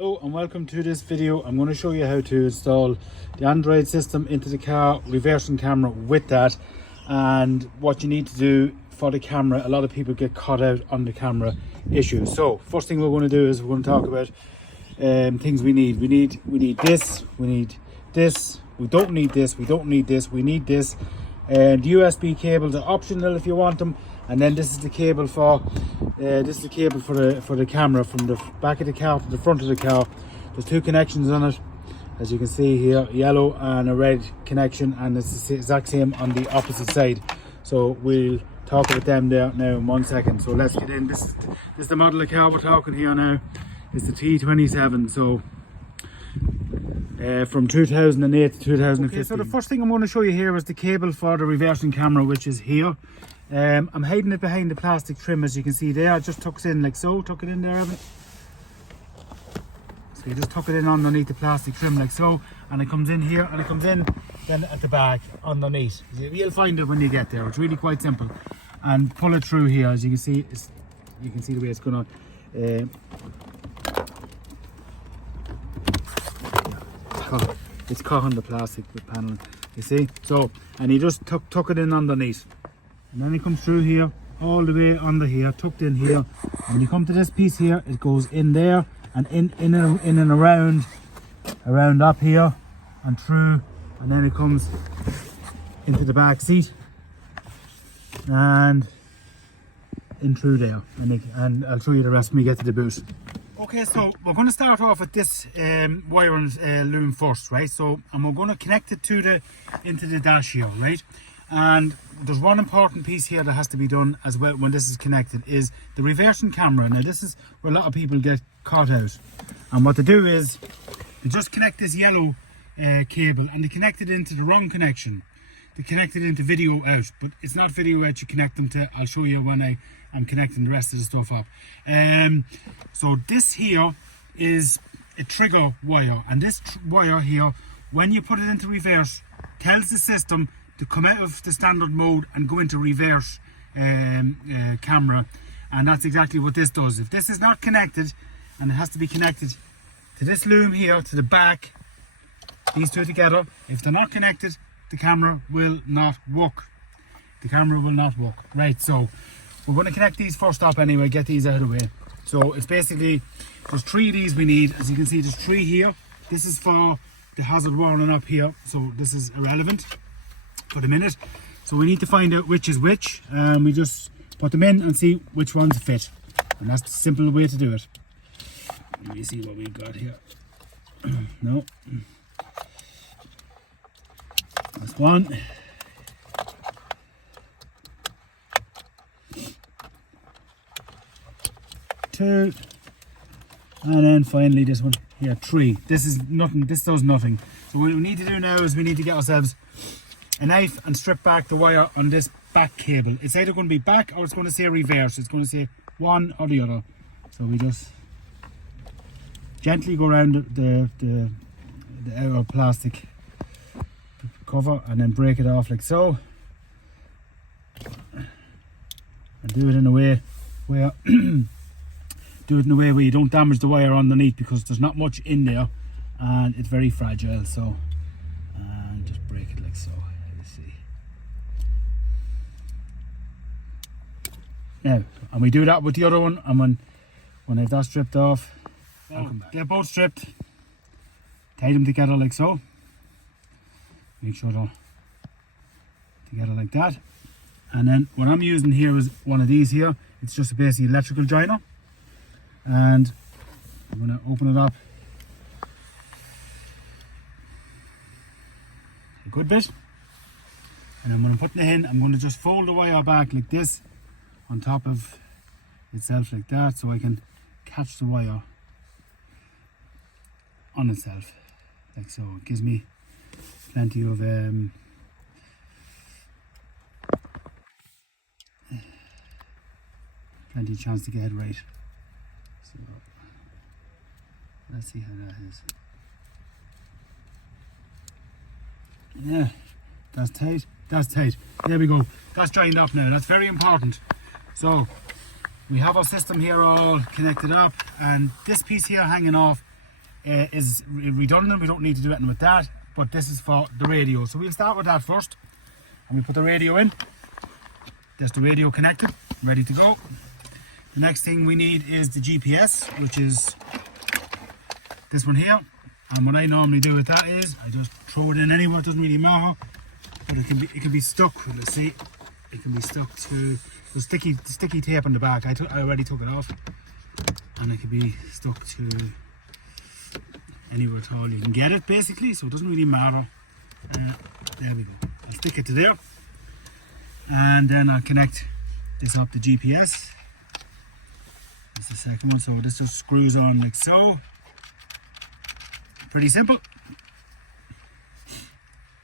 Hello and welcome to this video. I'm going to show you how to install the Android system into the car, reversing camera with that, and what you need to do for the camera. A lot of people get caught out on the camera issue. So first thing we're going to do is we're going to talk about things we need. We need this, we need this, we don't need this, we don't need this, we need this. And USB cables are optional if you want them. And then this is the cable for the camera, from the back of the car to the front of the car. There's two connections on it, as you can see here, yellow and a red connection, and it's the exact same on the opposite side. So we'll talk about them there now in 1 second. So let's get in. This is the model of car we're talking here now. It's the T27. So from 2008 to 2015. Okay, so the first thing I'm going to show you here is the cable for the reversing camera, which is here. I'm hiding it behind the plastic trim, as you can see there. I just tuck it in like so. Tuck it in there, Evan. So you just tuck it in underneath the plastic trim like so, and it comes in here, and it comes in then at the back underneath. You'll find it when you get there. It's really quite simple. And pull it through here, as you can see. You can see the way it's going to. It's caught on the plastic with panel, you see. So, and you just tuck it in underneath. And then it comes through here, all the way under here, tucked in here. And when you come to this piece here, it goes in there and in and around up here and through, and then it comes into the back seat and in through there. And I'll show you the rest when we get to the boot. Okay, so we're going to start off with this wire and loom first, right? So, and we're going to connect it into the dash here, right? And there's one important piece here that has to be done as well when this is connected, is the reversing camera. Now this is where a lot of people get caught out. And what they do is they just connect this yellow cable, and they connect it into the wrong connection. They connect it into video out, but it's not video out you connect them to. I'll show you when I'm connecting the rest of the stuff up. So this here is a trigger wire, and this wire here, when you put it into reverse, tells the system to come out of the standard mode and go into reverse camera, and that's exactly what this does. If this is not connected, and it has to be connected to this loom here, to the back, these two together, if they're not connected, the camera will not work. The camera will not work. Right, so we're going to connect these first up anyway, get these out of the way. So it's basically, there's three of these we need. As you can see, there's three here. This is for the hazard warning up here, so this is irrelevant for the minute. So we need to find out which is which, and we just put them in and see which ones fit, and that's the simple way to do it. Let me see what we've got here. No, that's one. Two, and then finally this one here, three. This is nothing. This does nothing. So what we need to do now is we need to get ourselves a knife and strip back the wire on this back cable. It's either going to be back or it's going to say reverse. It's going to say one or the other. So we just gently go around the outer plastic cover and then break it off like so. And do it in a way where where you don't damage the wire underneath, because there's not much in there and it's very fragile. So, and just break it like so. Now, and we do that with the other one, and when I've that stripped off, I'll come back. They're both stripped. Tie them together like so. Make sure they're together like that. And then what I'm using here is one of these here. It's just a basic electrical joiner. And I'm going to open it up a good bit. And then when I'm putting it in, I'm going to just fold the wire back like this, on top of itself like that, so I can catch the wire on itself like so. It gives me plenty of chance to get it right. So let's see how that is. Yeah, that's tight. That's tight. There we go. That's joined up now. That's very important. So we have our system here all connected up, and this piece here hanging off is redundant. We don't need to do anything with that, but this is for the radio. So we'll start with that first, and we put the radio in. There's the radio connected, ready to go. The next thing we need is the GPS, which is this one here. And what I normally do with that is I just throw it in anywhere. It doesn't really matter, but it can be stuck. Let's see, it can be stuck to the sticky tape on the back. I already took it off, and it can be stuck to anywhere at all. You can get it basically, so it doesn't really matter. There we go. I'll stick it to there, and then I'll connect this up to GPS. That's the second one. So this just screws on like so. Pretty simple.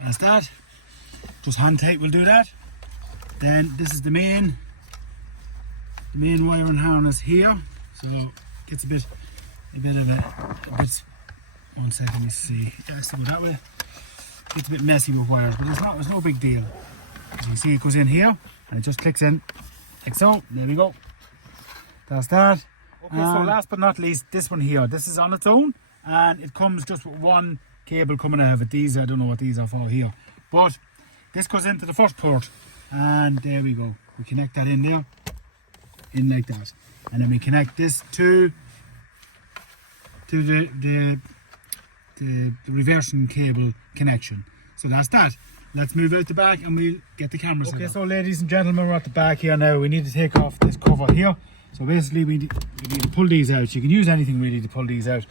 That's that. Just hand tight will do that. Then this is the main wiring harness here. So it gets a bit of a bit. One second, let me see. Yeah, let's go that way. It's a bit messy with wires, but it's no big deal. As you can see, it goes in here and it just clicks in like so. There we go. That's that. Okay, so last but not least, this one here. This is on its own, and it comes just with one cable coming out of it. These, I don't know what these are for here, but this goes into the first port, and there we go. We connect that in there, in like that, and then we connect this to the reversing cable connection. So that's that. Let's move out the back and we'll get the camera set up. Okay, so ladies and gentlemen, we're at the back here now. We need to take off this cover here. So basically we need to pull these out. You can use anything really to pull these out.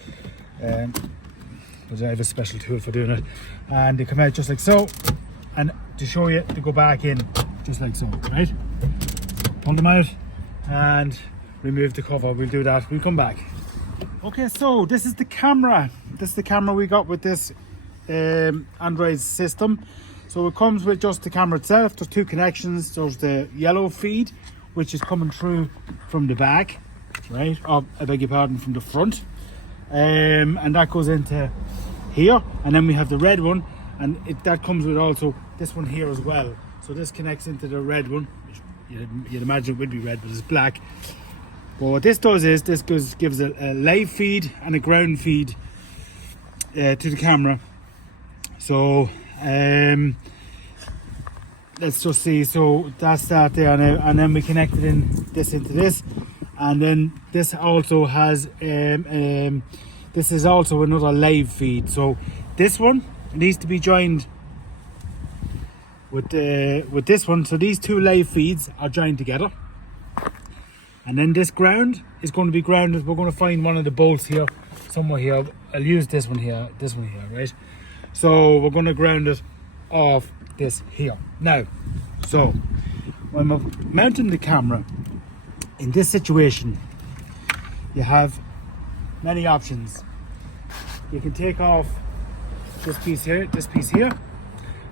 But I have a special tool for doing it. And they come out just like so. And to show you, to go back in just like so, right? Pull them out and remove the cover. We'll do that. We'll come back. Okay, so this is the camera. This is the camera we got with this Android system. So it comes with just the camera itself. There's two connections. There's the yellow feed, which is coming through from the back, right? Or I beg your pardon, from the front. And that goes into here. And then we have the red one, and that comes with also this one here as well. So this connects into the red one, which you'd imagine it would be red, but it's black. But what this does is this gives a live feed and a ground feed to the camera. So let's just see. So that's that there now, and then we connected into this, and then this also has this is also another live feed. So this one needs to be joined with this one. So these two live feeds are joined together. And then this ground is going to be grounded. We're going to find one of the bolts here, somewhere here. I'll use this one here, right? So we're going to ground it off this here. Now, so when we're mounting the camera, in this situation, you have many options. You can take off this piece here,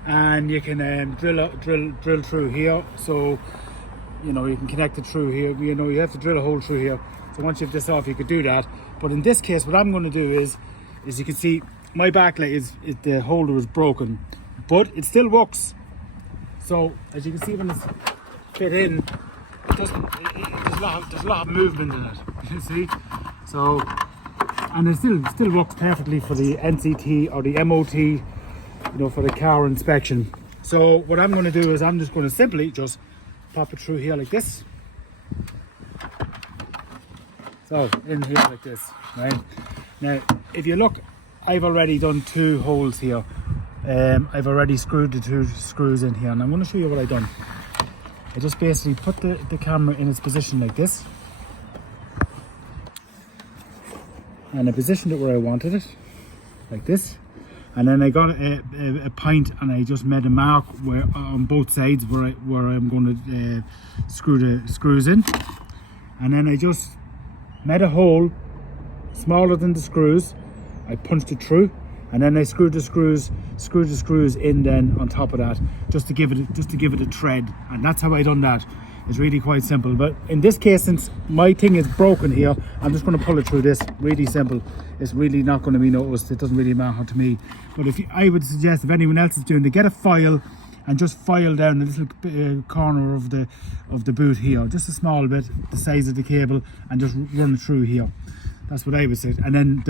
and you can drill through here. So you know, you can connect it through here. You know, you have to drill a hole through here. So once you have this off, you could do that. But in this case, what I'm going to do is you can see my backlight the holder is broken, but it still works. So as you can see, when it's fit in, there's a lot of movement in it. You see, so and it still works perfectly for the NCT or the MOT, you know, for the car inspection. So what I'm going to do is I'm just going to simply just pop it through here like this. So in here like this, right? Now if you look, I've already done two holes here. I've already screwed the two screws in here, and I'm going to show you what I've done. I just basically put the camera in its position like this, and I positioned it where I wanted it, like this. And then I got a point, and I just made a mark where on both sides where I'm going to screw the screws in. And then I just made a hole smaller than the screws. I punched it through, and then I screwed the screws in then on top of that, just to give it a tread. And that's how I done that. It's really quite simple. But in this case, since my thing is broken here, I'm just going to pull it through this. Really simple. It's really not going to be noticed. It doesn't really matter to me. But I would suggest, if anyone else is doing it, get a file and just file down the little corner of the boot here, just a small bit, the size of the cable, and just run it through here. That's what I would say. And then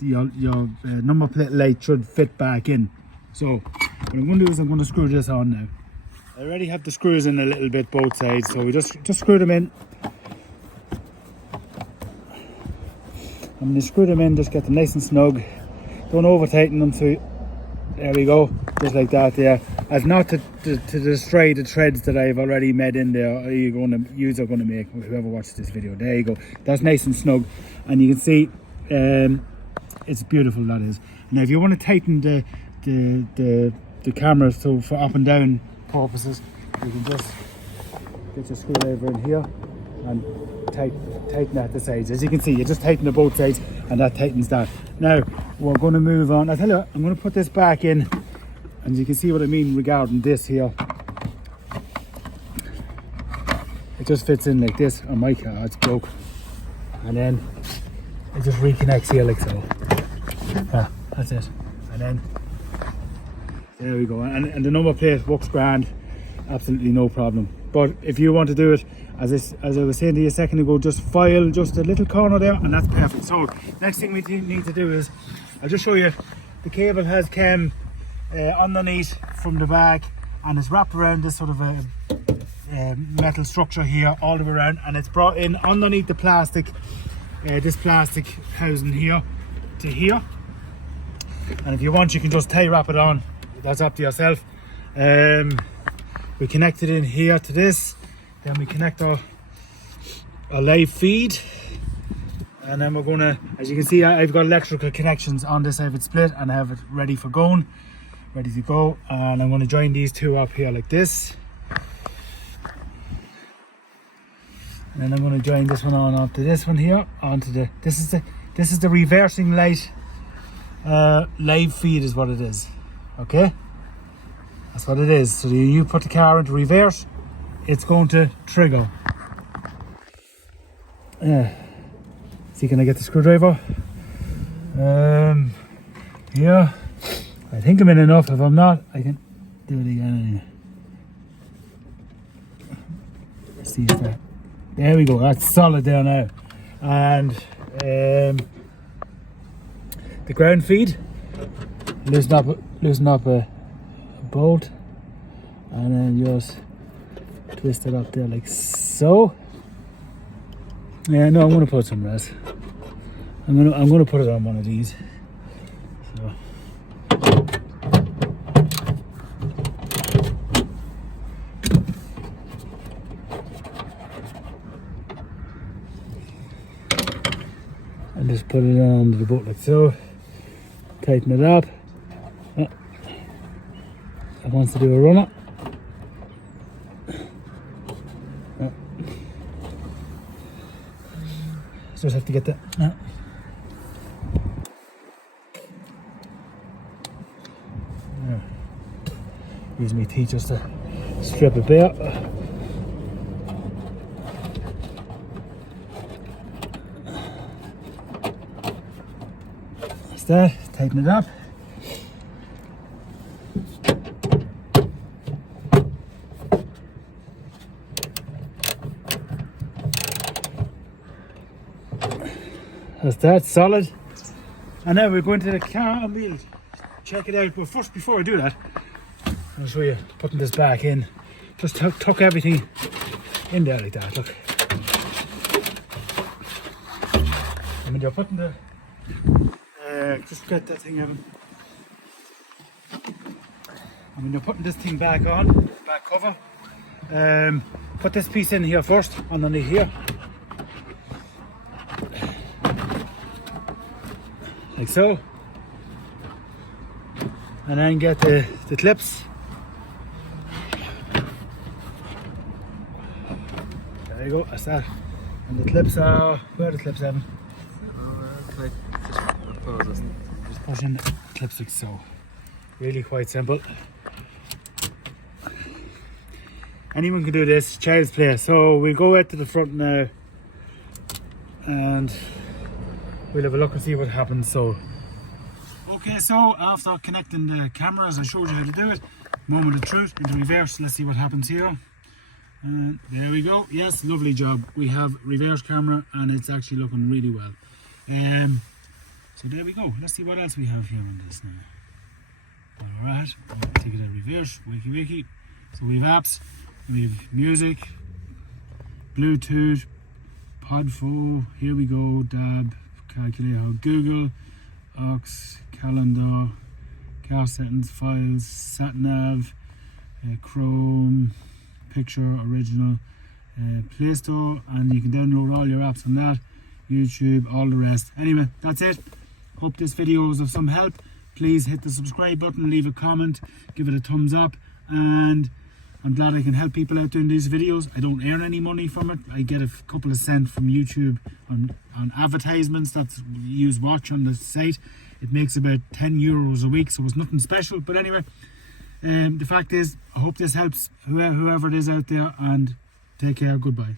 your number plate light should fit back in. So what I'm going to do is I'm going to screw this on now. I already have the screws in a little bit both sides, so we just screw them in. And when you screw them in, just get them nice and snug. Don't over tighten them, so there we go, just like that there. As not to destroy the threads that I've already made in there, you're going to make, whoever watches this video. There you go, that's nice and snug. And you can see it's beautiful, that is. Now if you want to tighten the camera so for up and down purposes, you can just get your screwdriver in here and tighten at the sides. As you can see, you just tighten the both sides and that tightens that. Now we're going to move on. I tell you what, I'm going to put this back in, and you can see what I mean regarding this here. It just fits in like this on my car, it's broke, and then it just reconnects here like so. Yeah, that's it. And then there we go, and the number plate works grand, absolutely no problem. But if you want to do it, as I was saying to you a second ago, just file just a little corner there, and that's perfect. So next thing we need to do is, I'll just show you, the cable has come underneath from the back, and it's wrapped around this sort of a metal structure here all the way around, and it's brought in underneath the plastic, this plastic housing here to here. And if you want, you can just tie wrap it on, that's up to yourself. We connect it in here to this, then we connect our live feed, and then we're gonna, as you can see, I've got electrical connections on this. I have it split and I have it ready to go, and I'm going to join these two up here like this, and then I'm going to join this one on up to this one here onto the, this is the reversing light. Live feed is what it is. Okay, that's what it is. So you put the car into reverse, it's going to trigger. See, can I get the screwdriver? Here. I think I'm in enough. If I'm not, I can do it again. Let's see if that. There we go. That's solid there now. And the ground feed. Loosen up a bolt, and then just twist it up there like so. Yeah, no, I'm gonna put some rest. I'm gonna put it on one of these. So. And just put it on the boat like so. Tighten it up. It wants to do a runner. Just have to get that. Use my teeth just to strip it bare. That's that. Tighten it up. That's that, solid. And now we're going to the car and we'll check it out. But first, before I do that, I'll show you putting this back in. Just tuck everything in there like that, look. And when you're putting the, just get that thing out. And when you're putting this thing back on, back cover, put this piece in here first, underneath here. Like so, and then get the clips. There you go, that's that. And the clips are, where are the clips, Evan? Just push in the clips like so. Really quite simple. Anyone can do this, child's play. So we'll go out to the front now, and we'll have a look and see what happens. So, okay, so after connecting the cameras, I showed you how to do it. Moment of truth into reverse. Let's see what happens here. And there we go. Yes, lovely job. We have reverse camera and it's actually looking really well. So there we go. Let's see what else we have here on this now. Alright, take it in reverse, wiki. So we have apps, we have music, Bluetooth, Podfo, here we go, DAB, calculator, Google, aux, calendar, car settings, files, sat nav, Chrome, picture, original, Play Store, and you can download all your apps on that, YouTube, all the rest. Anyway, that's it. Hope this video was of some help. Please hit the subscribe button, leave a comment, give it a thumbs up, and I'm glad I can help people out doing these videos. I don't earn any money from it. I get a couple of cents from YouTube on advertisements that you watch on the site. It makes about 10 euros a week, so it's nothing special. But anyway, the fact is, I hope this helps whoever it is out there, and take care. Goodbye.